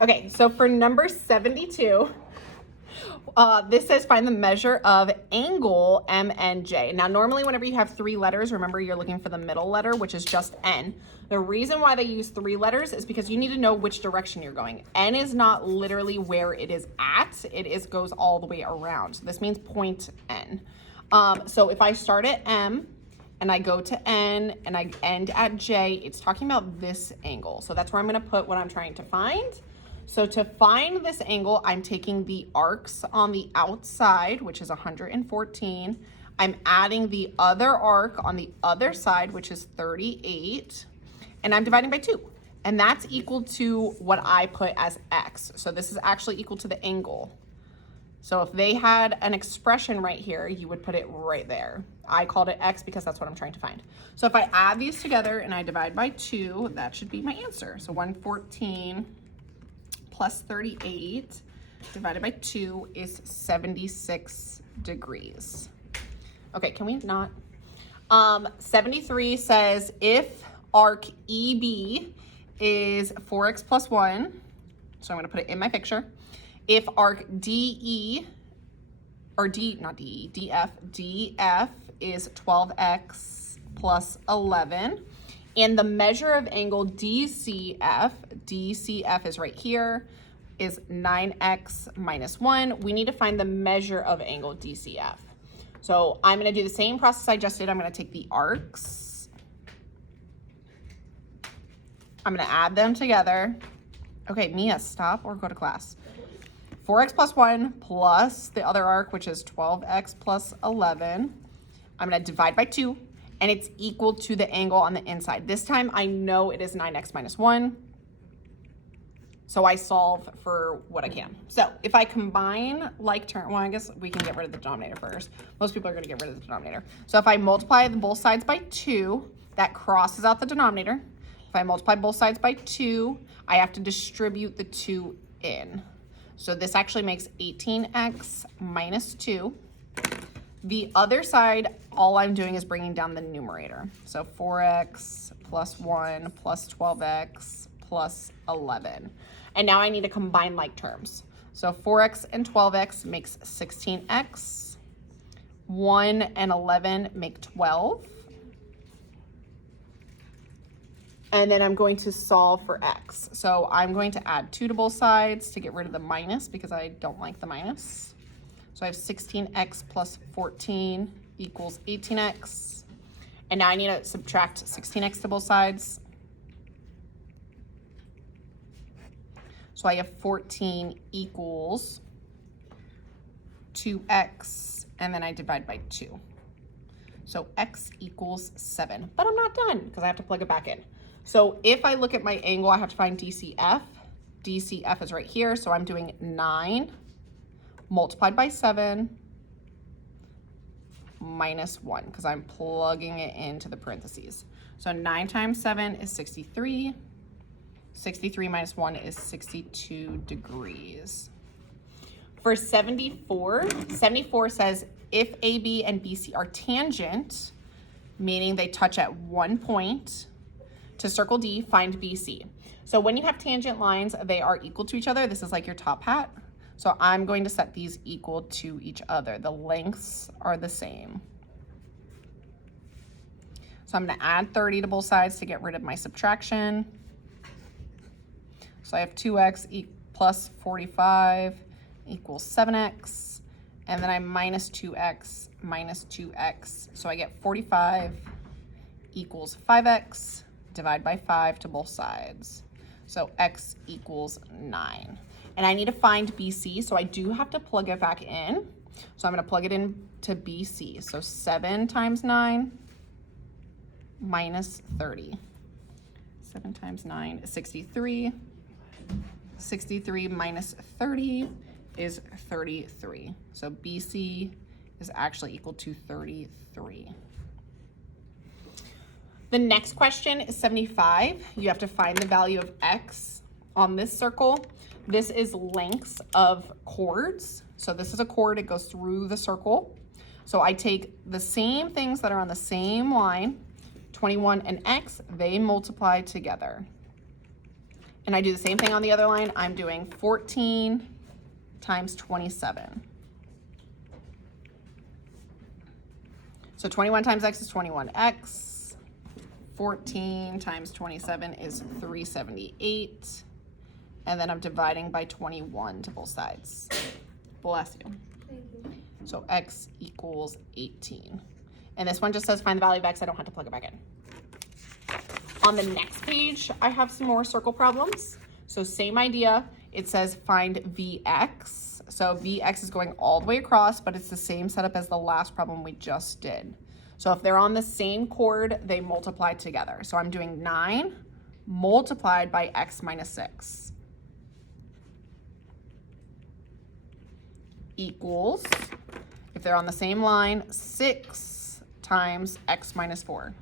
Okay, so for number 72, this says find the measure of angle MNJ. Now, normally whenever you have three letters, remember you're looking for the middle letter, which is just N. The reason why they use three letters is because you need to know which direction you're going. N is not literally where it is at, goes all the way around. So this means point N. So if I start at M and I go to N and I end at J, it's talking about this angle. So that's where I'm gonna put what I'm trying to find. So to find this angle, I'm taking the arcs on the outside, which is 114. I'm adding the other arc on the other side, which is 38. And I'm dividing by 2. And that's equal to what I put as X. So this is actually equal to the angle. So if they had an expression right here, you would put it right there. I called it X because that's what I'm trying to find. So if I add these together and I divide by 2, that should be my answer. So 114 plus 38 divided by 2 is 76 degrees. Okay, can we not? 73 says if arc EB is 4x plus 1, so I'm gonna put it in my picture. If arc DE, or DF is 12x plus 11, and the measure of angle DCF is right here, is 9x minus 1. We need to find the measure of angle DCF. So I'm gonna do the same process I just did. I'm gonna take the arcs. I'm gonna add them together. Okay, Mia, stop or go to class. 4x plus 1 plus the other arc, which is 12x plus 11. I'm gonna divide by 2, and it's equal to the angle on the inside. This time I know it is 9x minus 1, so I solve for what I can. So if I combine like term, well, I guess we can get rid of the denominator first. Most people are gonna get rid of the denominator. So if I multiply both sides by 2, that crosses out the denominator. If I multiply both sides by 2, I have to distribute the 2 in. So this actually makes 18x minus 2. The other side, all I'm doing is bringing down the numerator. So 4x plus 1 plus 12x plus 11. And now I need to combine like terms. So 4x and 12x makes 16x. 1 and 11 make 12. And then I'm going to solve for x. So I'm going to add 2 to both sides to get rid of the minus because I don't like the minus. So I have 16x plus 14 equals 18x. And now I need to subtract 16x to both sides. So I have 14 equals 2x, and then I divide by 2. So x equals 7, but I'm not done because I have to plug it back in. So if I look at my angle, I have to find DCF. DCF is right here, so I'm doing 9 multiplied by 7 minus 1 because I'm plugging it into the parentheses. So 9 times 7 is 63. 63 minus 1 is 62 degrees. For 74, 74 says if AB and BC are tangent, meaning they touch at one point, to circle D, find BC. So when you have tangent lines, they are equal to each other. This is like your top hat. So I'm going to set these equal to each other. The lengths are the same. So I'm gonna add 30 to both sides to get rid of my subtraction. So I have 2x plus 45 equals 7x. And then I minus 2x minus 2x. So I get 45 equals 5x. Divide by 5 to both sides. So x equals 9. And I need to find BC, so I do have to plug it back in. So I'm gonna plug it in to BC. So 7 times 9 minus 30. 7 times 9 is 63. 63 minus 30 is 33. So BC is actually equal to 33. The next question is 75. You have to find the value of x on this circle. This is lengths of chords. So this is a chord, it goes through the circle. So I take the same things that are on the same line, 21 and x, they multiply together. And I do the same thing on the other line. I'm doing 14 times 27. So 21 times x is 21x. 14 times 27 is 378. And then I'm dividing by 21 to both sides. Bless you. Thank you. So x equals 18. And this one just says find the value of x. I don't have to plug it back in. On the next page, I have some more circle problems. So same idea. It says find Vx. So Vx is going all the way across, but it's the same setup as the last problem we just did. So if they're on the same chord, they multiply together. So I'm doing 9 multiplied by x minus 6 equals, if they're on the same line, 6 times x minus 4.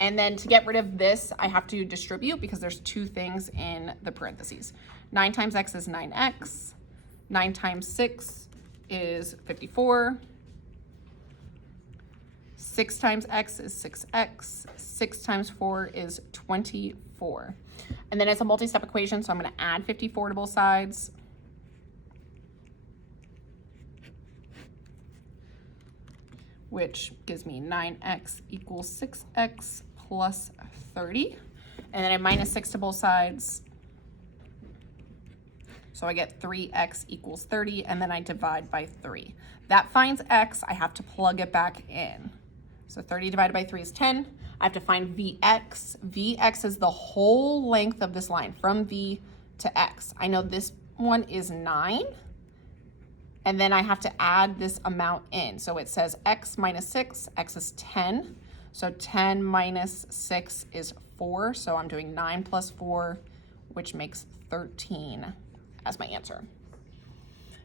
And then to get rid of this, I have to distribute because there's two things in the parentheses. 9 times x is 9x. 9 times 6 is 54. 6 times x is 6x. 6 times 4 is 24. And then it's a multi-step equation, so I'm going to add 54 to both sides. Which gives me 9x equals 6x plus 30. And then I minus 6 to both sides. So I get 3x equals 30, and then I divide by 3. That finds x. I have to plug it back in. So 30 divided by 3 is 10. I have to find Vx. Vx is the whole length of this line from V to X. I know this one is 9. And then I have to add this amount in. So it says x minus 6, x is 10. So 10 minus 6 is 4. So I'm doing 9 plus 4, which makes 13 as my answer.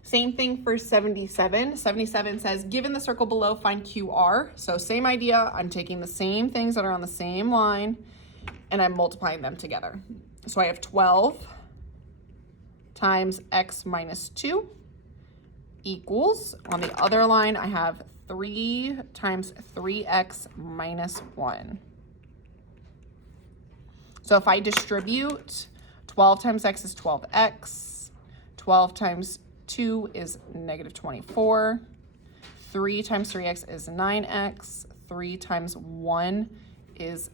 Same thing for 77. 77 says, given the circle below, find QR. So same idea. I'm taking the same things that are on the same line, and I'm multiplying them together. So I have 12 times x minus 2 equals, on the other line, I have 3 times 3x minus 1. So if I distribute, 12 times x is 12x. 12 times 2 is negative 24. 3 times 3x is 9x. 3 times 1 is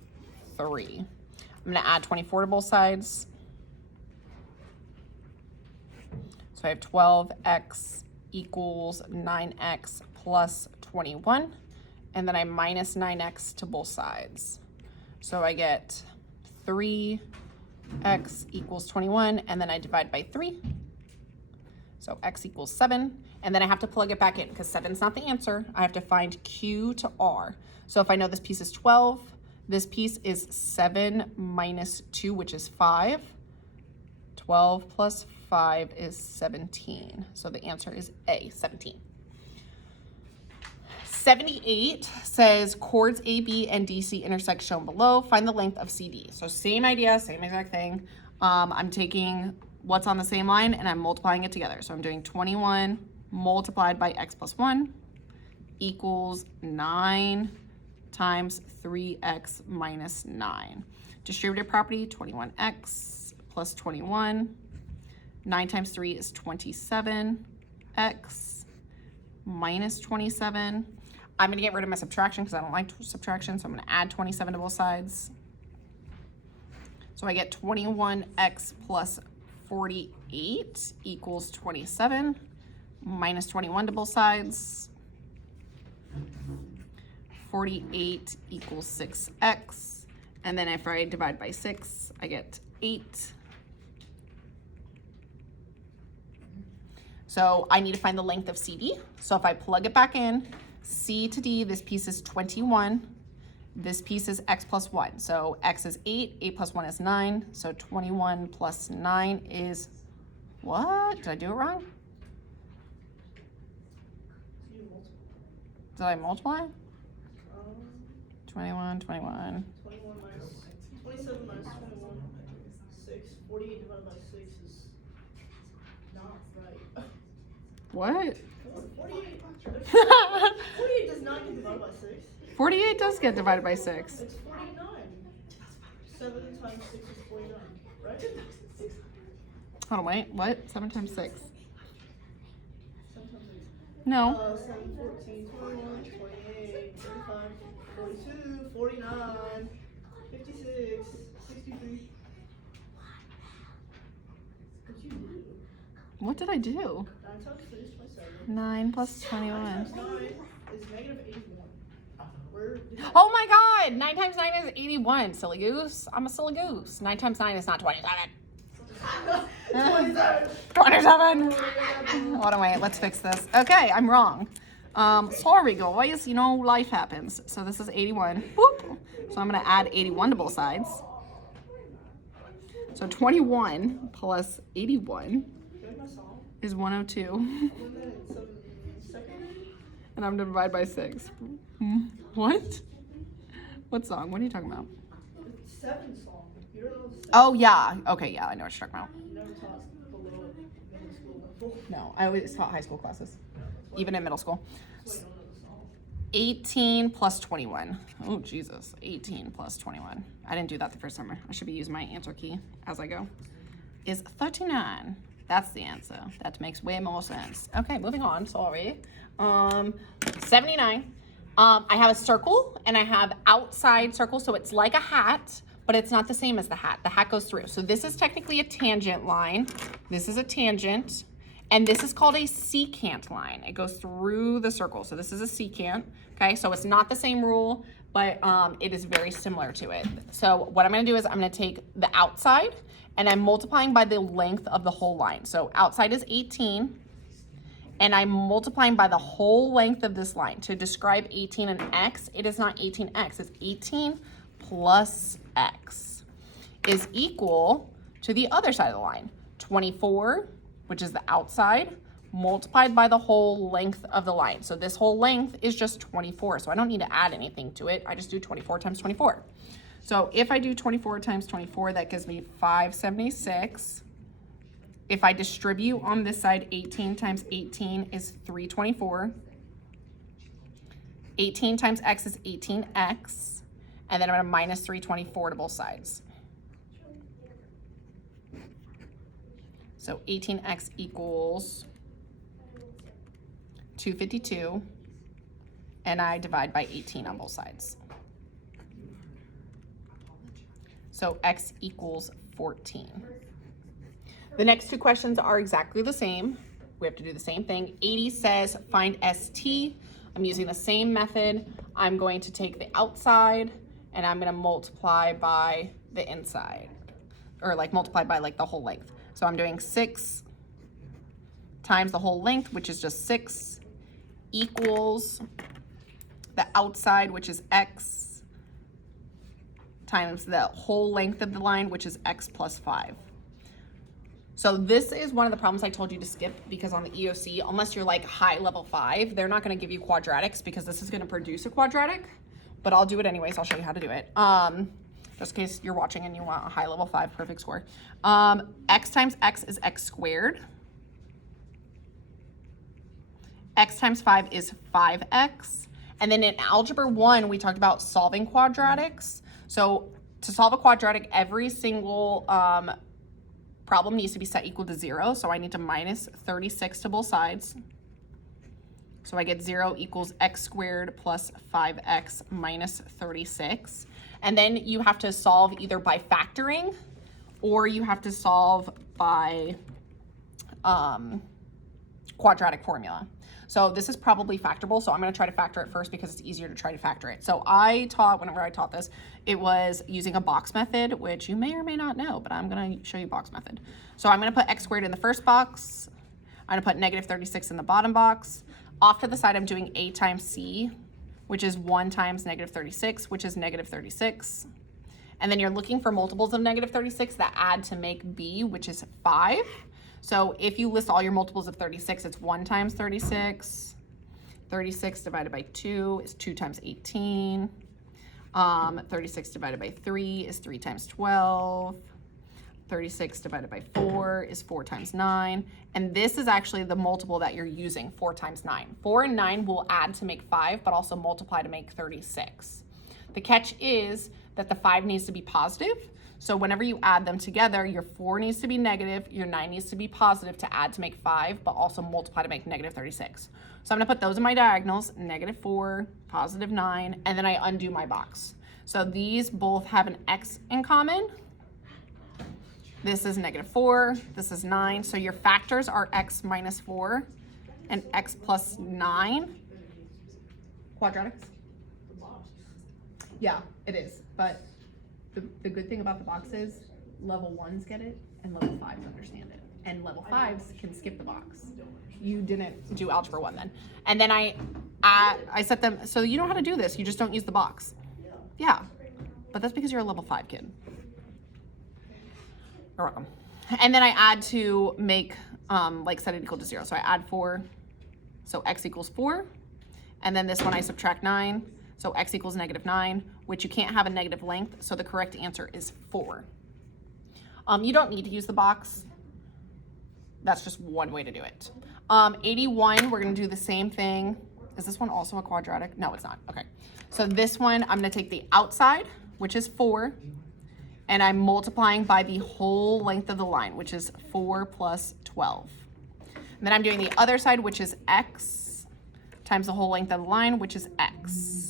3. I'm going to add 24 to both sides. So I have 12x equals 9x plus 21. And then I minus 9x to both sides. So I get 3x equals 21, and then I divide by 3. So x equals 7, and then I have to plug it back in because 7's not the answer. I have to find Q to R. So if I know this piece is 12, this piece is 7 minus 2, which is 5. 12 plus 5 is 17. So the answer is A, 17. 78 says chords AB and DC intersect shown below. Find the length of CD. So same idea, same exact thing. I'm taking what's on the same line and I'm multiplying it together. So I'm doing 21 multiplied by x plus 1 equals 9 times 3x minus 9. Distributive property, 21x plus 21. 9 times 3 is 27. X minus 27. I'm gonna get rid of my subtraction because I don't like subtraction, so I'm gonna add 27 to both sides. So I get 21x plus 48 equals 27, minus 21 to both sides. 48 equals 6x, and then if I divide by 6, I get 8. So I need to find the length of CD. So if I plug it back in, C to D, this piece is 21. This piece is x plus 1. So x is 8, 8 plus 1 is 9. So 21 plus 9 is, what? Did I do it wrong? Did I multiply? 21, 21. 21 minus 27 minus 21, 6. 48 divided by 6 is not right. What? 48 does not get divided by 6. 48 does get divided by 6. It's 49. 7 times 6 is 49, right? Hold on, wait, what? 7 times 6. 7 times 6. No. 7, 14, 21, 28, 35, 42, 49, 56, 63. What you do? What did I do? 9 times 3 is 27. 9 plus 9 21. times 9 is negative 81. Where did that- Oh my god! 9 times 9 is 81, silly goose. I'm a silly goose. 9 times 9 is not 27. 27. 27! Hold on, wait, let's fix this. Okay, I'm wrong. Sorry guys, you know, life happens. So this is 81. Whoop. So I'm gonna add 81 to both sides. So 21 plus 81 Here's my song. is 102. 1 minute, 7 seconds. And I'm gonna divide by 6. What? What song? What are you talking about? It's 7 song. You don't know the 7. Oh yeah. Okay, yeah, I know what you're talking about. You never taught below middle school level. No, I always taught high school classes, even in middle school. That's why you don't know the song. 18 plus 21. Oh, Jesus. 18 plus 21. I didn't do that the first time. I should be using my answer key as I go. Is 39. That's the answer. That makes way more sense. Okay, moving on. Sorry. 79. I have a circle and I have outside circle. So it's like a hat, but it's not the same as the hat. The hat goes through. So this is technically a tangent line. This is a tangent. And this is called a secant line. It goes through the circle. So this is a secant, okay? So it's not the same rule, but it is very similar to it. So what I'm gonna do is I'm gonna take the outside and I'm multiplying by the length of the whole line. So outside is 18, and I'm multiplying by the whole length of this line. To describe 18 and x, it is not 18x, it's 18 plus x is equal to the other side of the line, 24, which is the outside, multiplied by the whole length of the line. So this whole length is just 24, so I don't need to add anything to it. I just do 24 times 24. So if I do 24 times 24, that gives me 576. If I distribute on this side, 18 times 18 is 324. 18 times x is 18x. And then I'm gonna minus 324 to both sides. So 18x equals 252, and I divide by 18 on both sides. So x equals 14. The next two questions are exactly the same. We have to do the same thing. 80 says find ST. I'm using the same method. I'm going to take the outside and I'm gonna multiply by the inside, or like multiply by like the whole length. So I'm doing 6 times the whole length, which is just 6, equals the outside, which is x, times the whole length of the line, which is x plus 5. So this is one of the problems I told you to skip, because on the EOC, unless you're like high level 5, they're not gonna give you quadratics because this is gonna produce a quadratic, but I'll do it anyways. I'll show you how to do it. Just in case you're watching and you want a high level 5 perfect score. X times x is x squared. X times 5 is 5x. And then in algebra 1, we talked about solving quadratics. So to solve a quadratic, every single problem needs to be set equal to 0. So I need to minus 36 to both sides. So I get 0 equals x squared plus 5x minus 36. And then you have to solve either by factoring or you have to solve by quadratic formula. So this is probably factorable, so I'm gonna try to factor it first because it's easier to try to factor it. So whenever I taught this, it was using a box method, which you may or may not know, but I'm gonna show you box method. So I'm gonna put x squared in the first box. I'm gonna put negative 36 in the bottom box. Off to the side, I'm doing a times c, which is 1 times negative 36, which is negative 36. And then you're looking for multiples of negative 36 that add to make b, which is 5. So if you list all your multiples of 36, it's 1 times 36. 36 divided by 2 is 2 times 18. 36 divided by 3 is 3 times 12. 36 divided by 4 is 4 times 9. And this is actually the multiple that you're using, 4 times 9. 4 and 9 will add to make 5, but also multiply to make 36. The catch is that the 5 needs to be positive. So whenever you add them together, your 4 needs to be negative, your 9 needs to be positive to add to make 5, but also multiply to make negative 36. So I'm gonna put those in my diagonals, negative 4, positive 9, and then I undo my box. So these both have an x in common. This is negative 4, this is 9. So your factors are x minus 4 and x plus 9. Quadratics? Yeah, it is, but the good thing about the box is level 1s get it and level 5s understand it. And level 5s can skip the box. You didn't do algebra 1 then. And then I set them, so you know how to do this, you just don't use the box. Yeah, but that's because you're a level 5 kid. You're welcome. And then I add to make, like set it equal to 0. So I add 4, so x equals 4. And then this one I subtract 9. So x equals negative 9, which you can't have a negative length, so the correct answer is 4. You don't need to use the box. That's just one way to do it. 81, we're gonna do the same thing. Is this one also a quadratic? No, it's not. Okay. So this one, I'm gonna take the outside, which is 4, and I'm multiplying by the whole length of the line, which is 4 plus 12. And then I'm doing the other side, which is x, times the whole length of the line, which is x.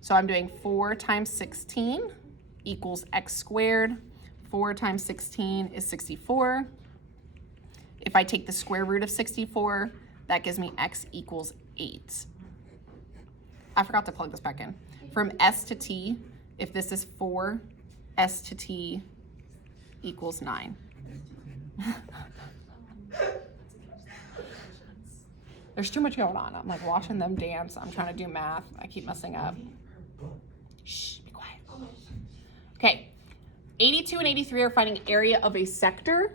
So I'm doing 4 times 16 equals x squared. 4 times 16 is 64. If I take the square root of 64, that gives me x equals 8. I forgot to plug this back in. From s to t, if this is 4, s to t equals 9. There's too much going on. I'm like watching them dance. I'm trying to do math. I keep messing up. Shh, be quiet. Okay, 82 and 83 are finding area of a sector.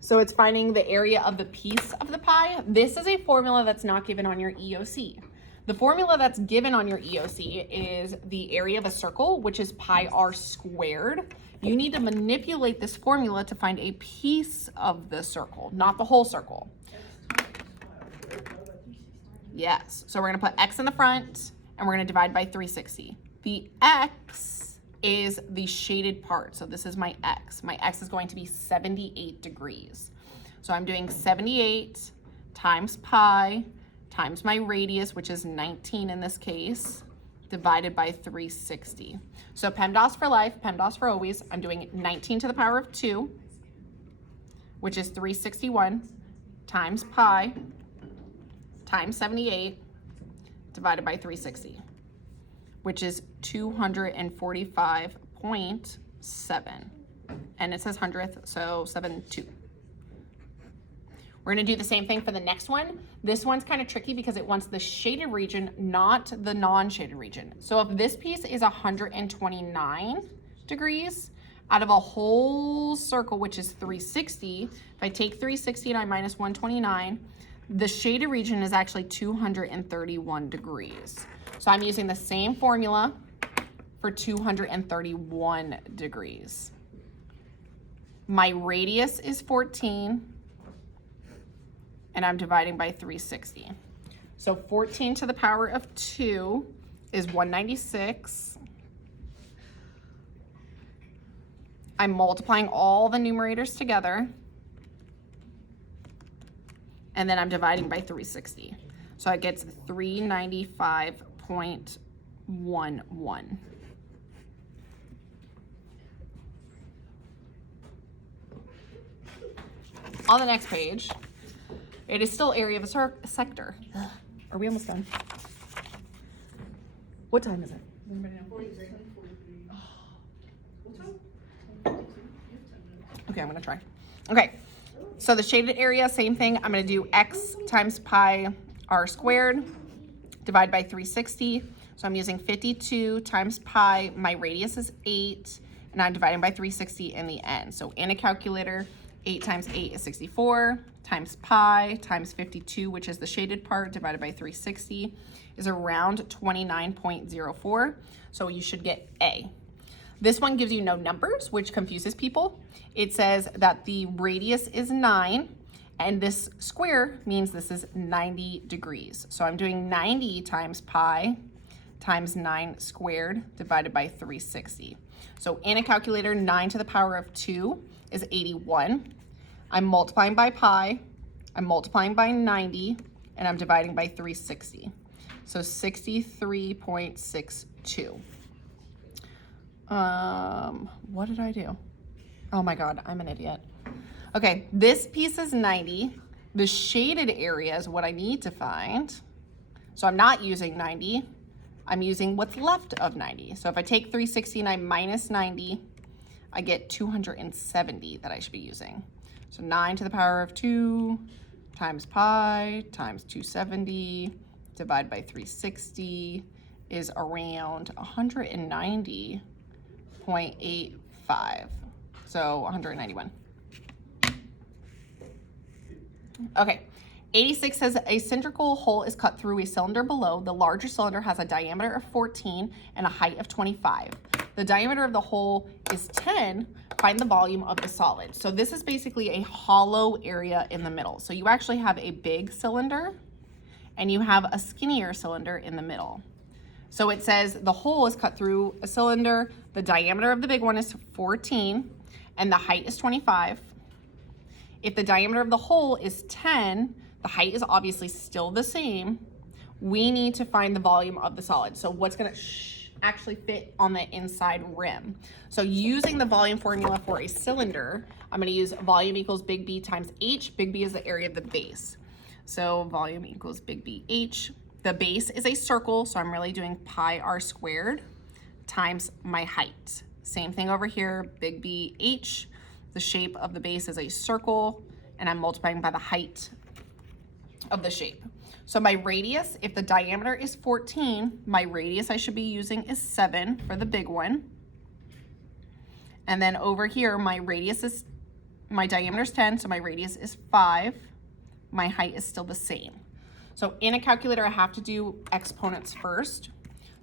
So it's finding the area of the piece of the pie. This is a formula that's not given on your EOC. The formula that's given on your EOC is the area of a circle, which is pi r squared. You need to manipulate this formula to find a piece of the circle, not the whole circle. Yes, so we're gonna put x in the front and we're gonna divide by 360. The x is the shaded part, so this is my x. My x is going to be 78 degrees. So I'm doing 78 times pi times my radius, which is 19 in this case, divided by 360. So PEMDAS for life, PEMDAS for always. I'm doing 19 to the power of 2, which is 361 times pi times 78 divided by 360, which is 245.7. And it says hundredth, so 7.2. We're gonna do the same thing for the next one. This one's kind of tricky because it wants the shaded region, not the non-shaded region. So if this piece is 129 degrees out of a whole circle, which is 360, if I take 360 and I minus 129, the shaded region is actually 231 degrees. So I'm using the same formula for 231 degrees. My radius is 14, and I'm dividing by 360. So 14 to the power of 2 is 196. I'm multiplying all the numerators together, and then I'm dividing by 360. So it gets 395.11. On the next page, it is still area of a sector. Ugh. Are we almost done? What time is it? Does anybody know? 43. What time? Okay, I'm gonna try. Okay, so the shaded area, same thing. I'm gonna do x times pi r squared, divide by 360. So I'm using 52 times pi, my radius is 8, and I'm dividing by 360 in the end. So in a calculator, 8 times 8 is 64, times pi times 52, which is the shaded part, divided by 360, is around 29.04. So you should get A. This one gives you no numbers, which confuses people. It says that the radius is 9, and this square means this is 90 degrees. So I'm doing 90 times pi times 9 squared divided by 360. So in a calculator, 9 to the power of 2 is 81. I'm multiplying by pi, I'm multiplying by 90, and I'm dividing by 360. So 63.62. What did I do? Oh my God, I'm an idiot. Okay, this piece is 90. The shaded area is what I need to find. So I'm not using 90. I'm using what's left of 90. So if I take 360 and I minus 90, I get 270 that I should be using. So 9 to the power of 2 times pi times 270 divided by 360 is around 190.85. So 191. Okay. 86 says a cylindrical hole is cut through a cylinder below. The larger cylinder has a diameter of 14 and a height of 25. The diameter of the hole is 10. Find the volume of the solid. So this is basically a hollow area in the middle. So you actually have a big cylinder and you have a skinnier cylinder in the middle. So it says the hole is cut through a cylinder. The diameter of the big one is 14 and the height is 25. If the diameter of the hole is 10, the height is obviously still the same. We need to find the volume of the solid. So what's gonna actually fit on the inside rim. So using the volume formula for a cylinder, I'm gonna use volume equals big B times H. Big B is the area of the base. So volume equals big B H. The base is a circle, so I'm really doing pi r squared times my height. Same thing over here, big B H. The shape of the base is a circle, and I'm multiplying by the height of the shape. So my radius, if the diameter is 14, my radius I should be using is 7 for the big one. And then over here, my diameter is 10, so my radius is 5. My height is still the same. So in a calculator, I have to do exponents first.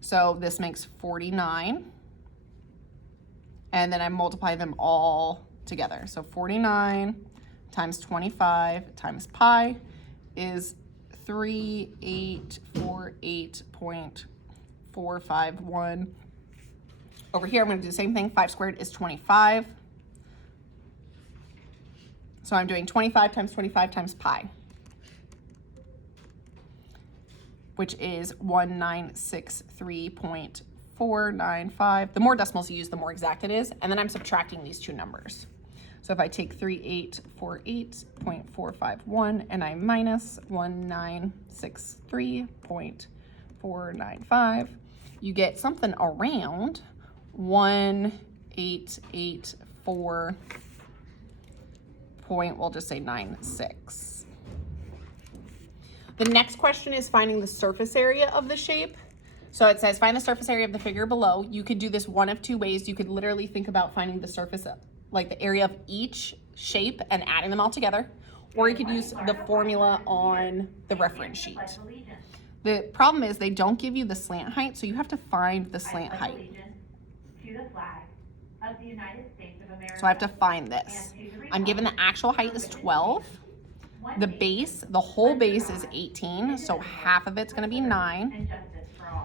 So this makes 49. And then I multiply them all together. So 49 times 25 times pi is 3848.451. Over here, I'm going to do the same thing. 5 squared is 25. So I'm doing 25 times 25 times pi, which is 1963.495. The more decimals you use, the more exact it is. And then I'm subtracting these two numbers. So if I take 3848.451 and I minus 1963.495, you get something around 1884 we'll just say 96. The next question is finding the surface area of the shape. So it says find the surface area of the figure below. You could do this one of two ways. You could literally think about finding the surface, like the area of each shape, and adding them all together. Or you could use the formula on the reference sheet. The problem is they don't give you the slant height, so you have to find the slant height. So I have to find this. I'm given the actual height is 12. The base, the whole base is 18, so half of it's going to be 9.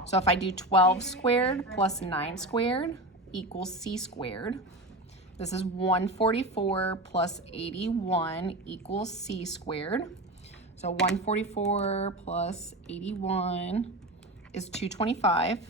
So if I do 12 squared plus 9 squared equals c squared. This is 144 plus 81 equals c squared. So 144 plus 81 is 225.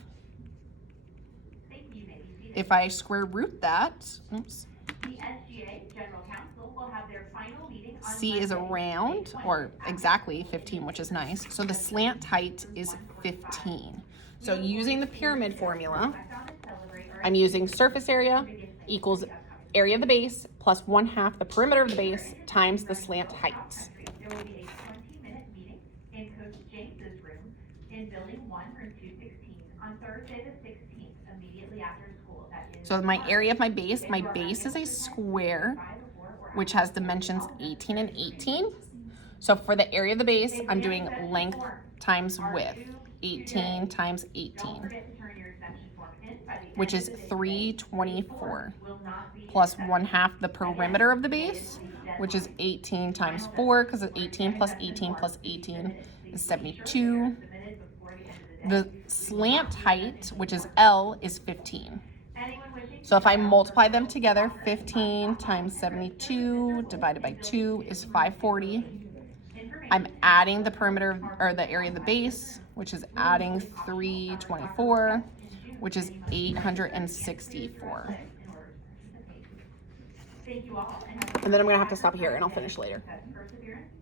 If I square root that, oops. The SGA General Council will have their final meeting on C is around, or exactly 15, which is nice. So the slant height is 15. So using the pyramid formula, I'm using surface area equals area of the base plus 1/2 the perimeter of the base times the slant height. There will be a 20-minute meeting in Coach James's room in Building 1, room 216, on Thursday the 16th, immediately after school. That is So my area of my base is a square, which has dimensions 18 and 18. So for the area of the base, I'm doing length times width, 18 times 18, which is 324, plus 1/2 the perimeter of the base, which is 18 times 4, because 18 plus 18 plus 18 is 72. The slant height, which is L, is 15. Anyone wishing So if I multiply them together, 15 times 72 divided by 2 is 540. I'm adding the perimeter or the area of the base, which is adding 324, which is 864. Thank you all. And then I'm gonna have to stop here and I'll finish later. Perseverance.